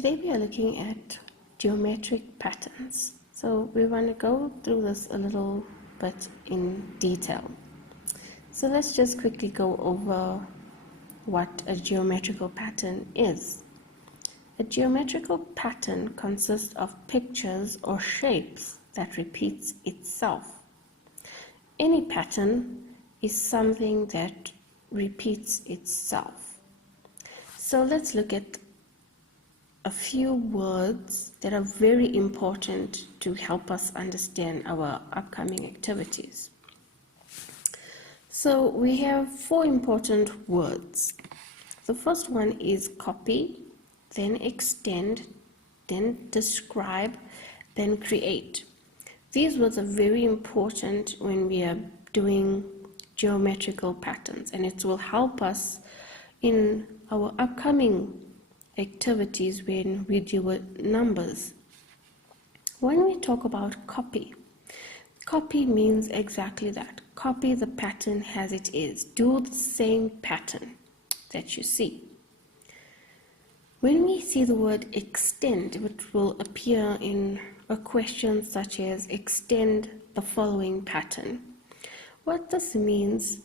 Today we are looking at geometric patterns. So we want to go through this a little bit in detail. So let's just quickly go over what a geometrical pattern is. A geometrical pattern consists of pictures or shapes that repeats itself. Any pattern is something that repeats itself. So let's look at a few words that are very important to help us understand our upcoming activities. So we have 4 important words. The first one is copy, then extend, then describe, then create. These words are very important when we are doing geometrical patterns, and it will help us in our upcoming activities when we deal with numbers. When we talk about copy means exactly that. Copy the pattern as it is. Do the same pattern that you see. When we see the word extend, which will appear in a question such as extend the following pattern, what this means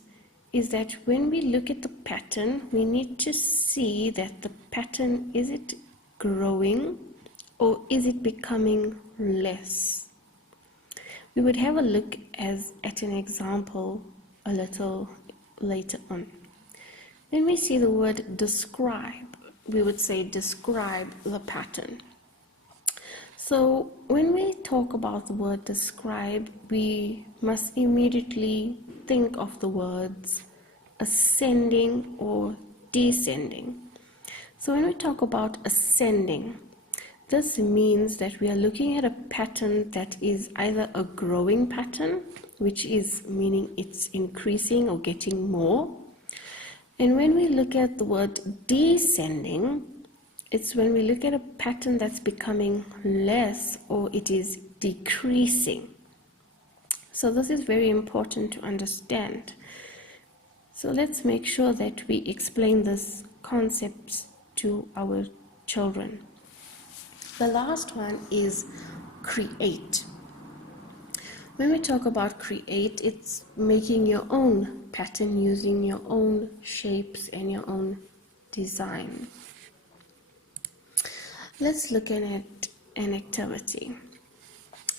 is that when we look at the pattern, we need to see that the pattern, is it growing or is it becoming less? We would have a look at an example a little later on. When we see the word describe, we would say describe the pattern. So when we talk about the word describe, we must immediately think of the words ascending or descending. So when we talk about ascending, this means that we are looking at a pattern that is either a growing pattern, which is meaning it's increasing or getting more. And when we look at the word descending, it's when we look at a pattern that's becoming less or it is decreasing. So this is very important to understand. So let's make sure that we explain these concepts to our children. The last one is create. When we talk about create, it's making your own pattern using your own shapes and your own design. Let's look at an activity.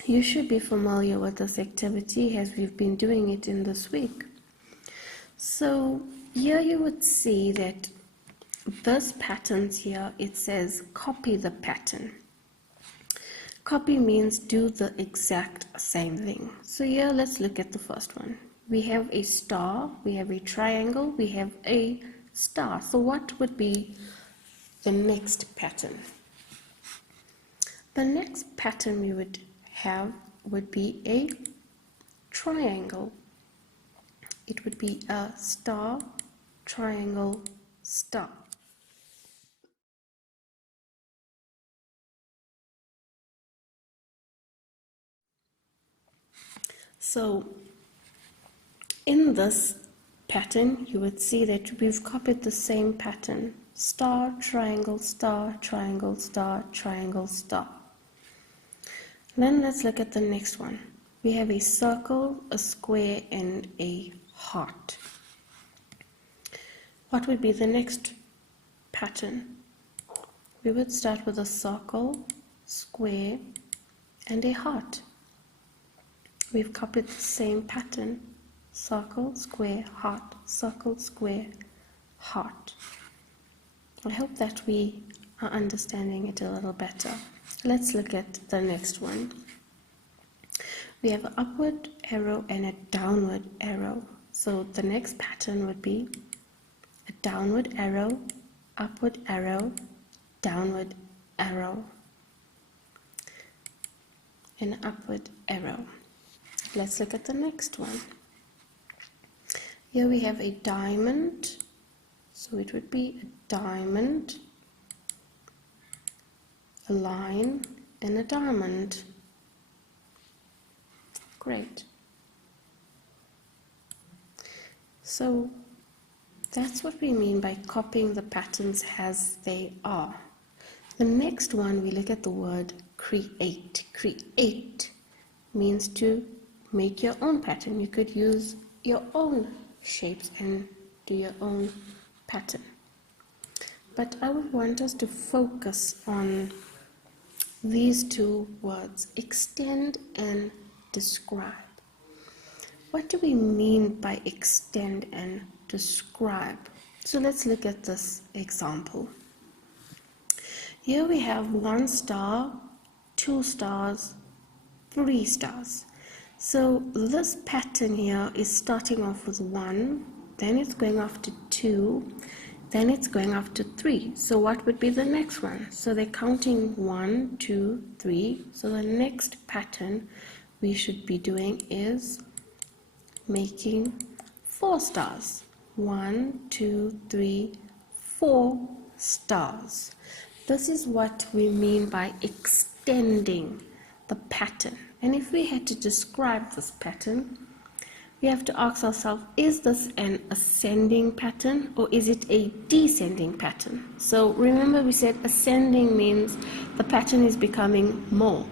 You should be familiar with this activity as we've been doing it in this week. So here you would see that this pattern here, it says copy the pattern. Copy means do the exact same thing. So here let's look at the first one. We have a star, we have a triangle, we have a star. So what would be the next pattern? The next pattern we would have would be a triangle. It would be a star, triangle, star. So in this pattern, you would see that we've copied the same pattern. Star, triangle, star, triangle, star, triangle, star. Then let's look at the next one. We have a circle, a square, and a heart. What would be the next pattern? We would start with a circle, square, and a heart. We've copied the same pattern. Circle, square, heart, circle, square, heart. I hope that we are understanding it a little better. Let's look at the next one. We have an upward arrow and a downward arrow. So the next pattern would be a downward arrow, upward arrow, downward arrow, and an upward arrow. Let's look at the next one. Here we have a diamond. So it would be a diamond, a line, and a diamond. Great. So that's what we mean by copying the patterns as they are. The next one, we look at the word create. Create means to make your own pattern. You could use your own shapes and do your own pattern. But I would want us to focus on these two words, extend and describe. What do we mean by extend and describe? So let's look at this example. Here we have 1 star, 2 stars, 3 stars. So this pattern here is starting off with 1, then it's going off to 2, then it's going off to 3. So what would be the next one? So they're counting 1, 2, 3. So the next pattern we should be doing is making 4 stars. 1, 2, 3, 4 stars. This is what we mean by extending the pattern. And if we had to describe this pattern, we have to ask ourselves, is this an ascending pattern or is it a descending pattern? So remember we said ascending means the pattern is becoming more,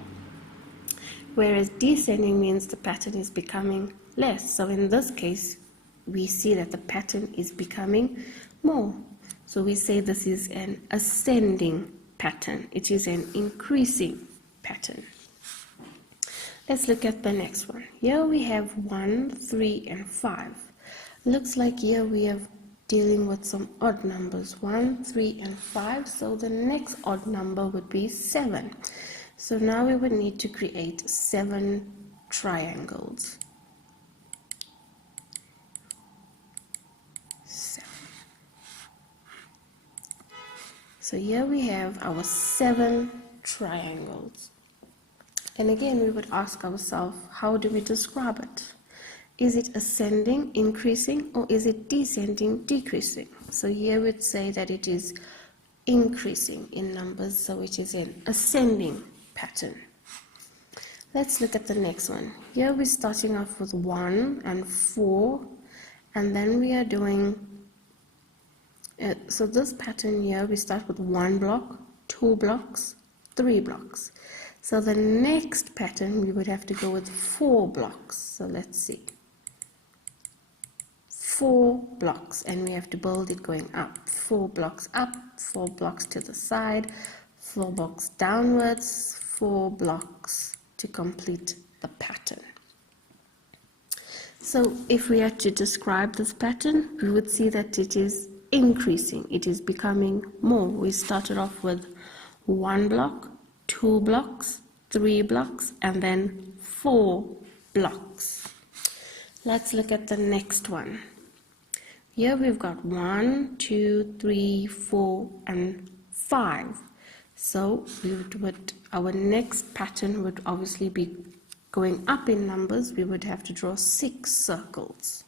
whereas descending means the pattern is becoming less. So in this case, we see that the pattern is becoming more. So we say this is an ascending pattern. It is an increasing pattern. Let's look at the next one. Here we have 1, 3, and 5. Looks like here we are dealing with some odd numbers, 1, 3, and 5. So the next odd number would be 7. So now we would need to create 7 triangles. 7. So here we have our 7 triangles. And again, we would ask ourselves, how do we describe it? Is it ascending, increasing, or is it descending, decreasing? So here we'd say that it is increasing in numbers, so it is an ascending pattern. Let's look at the next one. Here we're starting off with 1 and 4, and then we are doing, so this pattern here, we start with 1 block, 2 blocks, 3 blocks. So the next pattern, we would have to go with 4 blocks. So let's see. 4 blocks, and we have to build it going up. 4 blocks up, 4 blocks to the side, 4 blocks downwards, 4 blocks to complete the pattern. So if we had to describe this pattern, we would see that it is increasing. It is becoming more. We started off with 1 block, 2 blocks, 3 blocks, and then 4 blocks. Let's look at the next one. Here we've got 1, 2, 3, 4, and 5. So our next pattern would obviously be going up in numbers. We would have to draw 6 circles.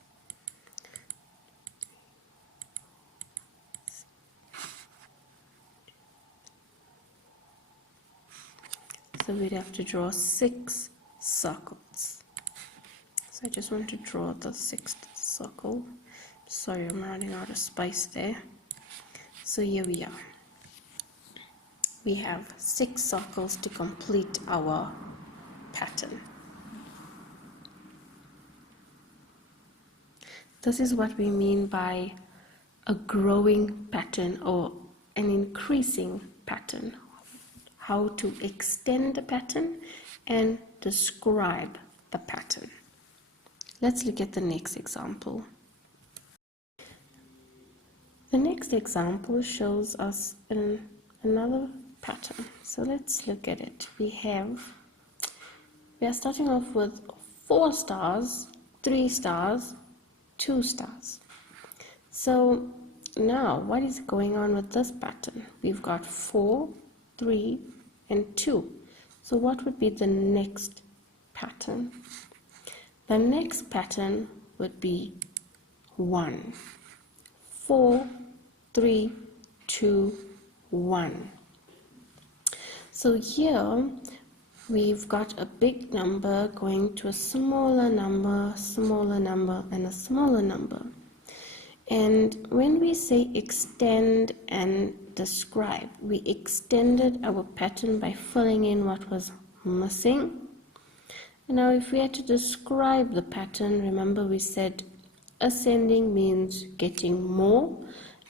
So we'd have to draw 6 circles. So I just want to draw the 6th circle. Sorry, I'm running out of space there. So here we are. We have 6 circles to complete our pattern. This is what we mean by a growing pattern or an increasing pattern. How to extend the pattern and describe the pattern. Let's look at the next example. The next example shows us another pattern. So let's look at it. We are starting off with 4 stars, 3 stars, 2 stars. So now what is going on with this pattern? We've got 4, 3, and 2. So what would be the next pattern? The next pattern would be 1, 4, 3, 2, 1. So here we've got a big number going to a smaller number, and a smaller number. And when we say extend and describe. We extended our pattern by filling in what was missing. Now if we had to describe the pattern, remember we said ascending means getting more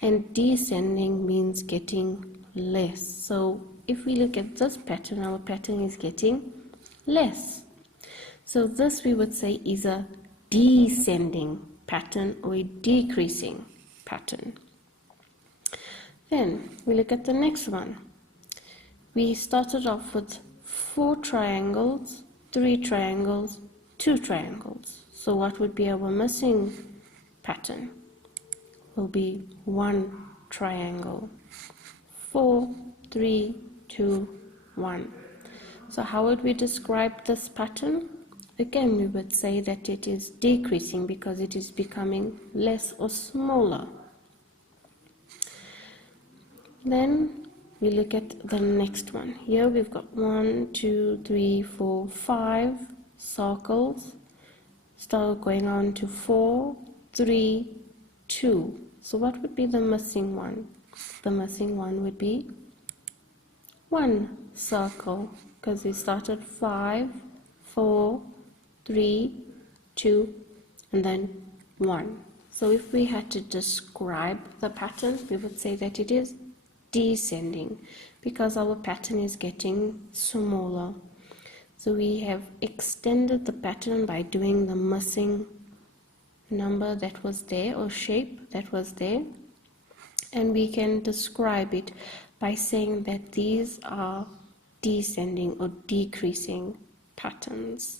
and descending means getting less. So if we look at this pattern, our pattern is getting less. So this we would say is a descending pattern or a decreasing pattern. Then we look at the next one. We started off with 4 triangles, 3 triangles, 2 triangles. So what would be our missing pattern? Will be 1 triangle. 4, 3, 2, 1. So how would we describe this pattern? Again, we would say that it is decreasing because it is becoming less or smaller. Then we look at the next one. Here we've got 1, 2, 3, 4, 5 circles. Start going on to 4, 3, 2. So what would be the missing one? The missing one would be 1 circle because we started 5, 4, 3, 2, and then 1. So if we had to describe the pattern, we would say that it is descending because our pattern is getting smaller. So we have extended the pattern by doing the missing number that was there or shape that was there, and we can describe it by saying that these are descending or decreasing patterns.